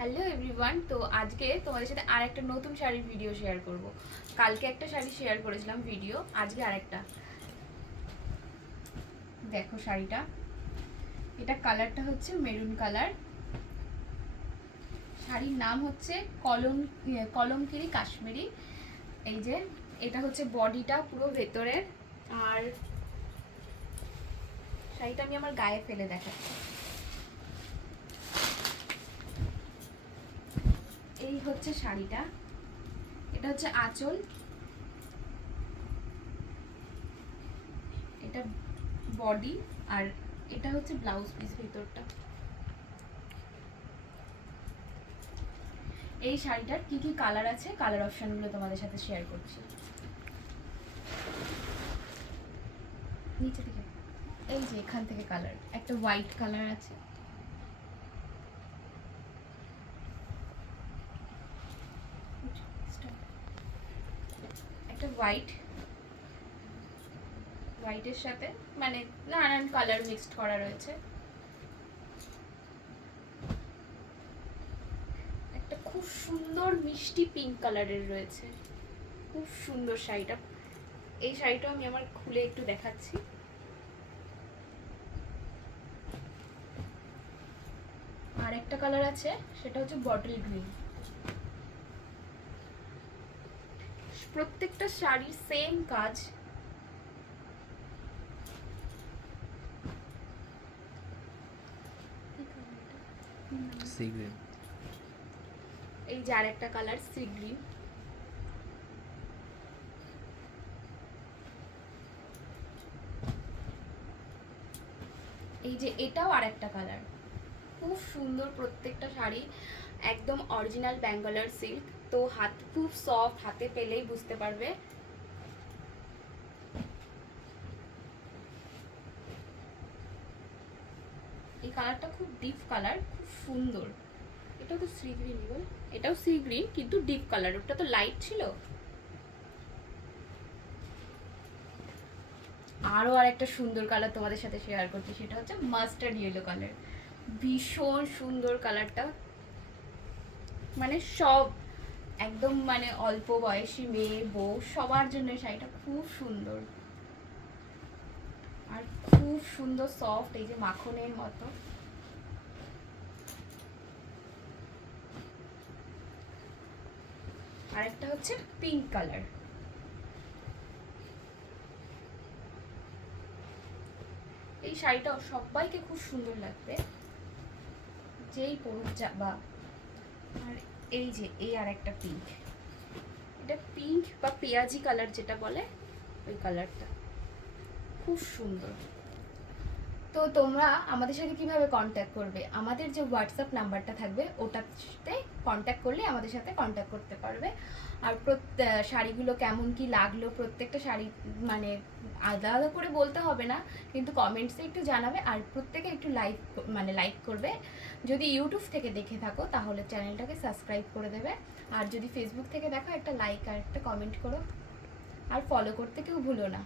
Hello everyone. তো আজকে তোমাদের সাথে আর একটা নতুন শাড়ির ভিডিও শেয়ার করব। কালকে একটা শাড়ি শেয়ার করেছিলাম ভিডিও, আজকে আরেকটা। দেখো শাড়িটা, এটা কালারটা হচ্ছে মেরুন কালার। শাড়ির নাম হচ্ছে কলমকিরি কাশ্মীরি। এই যে এটা হচ্ছে বডিটা পুরো ভেতরের, আর শাড়িটা আমি আমার গায়ে ফেলে দেখাচ্ছি। এই হচ্ছে শাড়িটা, এটা হচ্ছে আঁচল, এটা বডি, আর এটা হচ্ছে ব্লাউজ পিস ভিতরটা। এই শাড়িটার কি কি কালার আছে, কালার অপশনগুলো তোমাদের সাথে শেয়ার করছি। নিচে থেকে এই যে এখান থেকে কালার, একটা হোয়াইট কালার আছে, একটা হোয়াইটের সাথে মানে নানান কালার মিক্সড করা রয়েছে। একটা খুব সুন্দর মিষ্টি পিঙ্ক কালারের রয়েছে, খুব সুন্দর শাড়িটা। এই শাড়িটা আমি আমার খুলে একটু দেখাচ্ছি। আর একটা কালার আছে, সেটা হচ্ছে বটল গ্রিন। প্রত্যেকটা শাড়ির সেম কাজ। Sea green. এই যে আরেকটা কালার সি গ্রিন। এই যে এটাও আরেকটা কালার, খুব সুন্দর প্রত্যেকটা শাড়ি, একদম অরিজিনাল ব্যাঙ্গালোর সিল্ক। তো হাত খুব সফট, হাতে পেলেই বুঝতে পারবে। এই কালারটা খুব ডিপ কালার, খুব সুন্দর। এটাও তো সি গ্রিন, এটাও সি গ্রিন কিন্তু ডিপ কালার, ওটা তো লাইট ছিল। আরও আরেকটা সুন্দর কালার তোমাদের সাথে শেয়ার করছি, সেটা হচ্ছে মাস্টার্ড ইয়েলো কালার। ভীষণ সুন্দর কালারটা, মানে সব একদম মানে অল্প বয়সী মেয়ে বউ সবার জন্য শাড়িটা খুব সুন্দর, আর খুব সুন্দর সফট, এই যে মাখনের মতো। আরেকটা হচ্ছে পিঙ্ক কালার। এই শাড়িটাও সবাইকে খুব সুন্দর লাগবে, যেই পরুক বা। আর এই যে এই আর একটা পিঙ্ক, এটা পিঙ্ক বা পেঁয়াজি কালার যেটা বলে, ওই কালারটা খুব সুন্দর। তো তোমরা আমাদের সাথে কিভাবে কন্ট্যাক্ট করবে, আমাদের যে হোয়াটসঅ্যাপ নাম্বারটা থাকবে ওটাতে কন্ট্যাক্ট করলে আমাদের সাথে কন্ট্যাক্ট করতে পারবে। আর শাড়িগুলো কেমন কি লাগলো, প্রত্যেকটা শাড়ি মানে আলাদা আলাদা করে বলতে হবে না, কিন্তু কমেন্টসে একটু জানাবে। আর প্রত্যেকে একটু লাইক করবে। যদি ইউটিউব থেকে দেখে থাকো তাহলে চ্যানেলটাকে সাবস্ক্রাইব করে দেবে। আর যদি ফেসবুক থেকে দেখো একটা লাইক আর একটা কমেন্ট করো। আর ফলো করতে কেউ ভুলো না।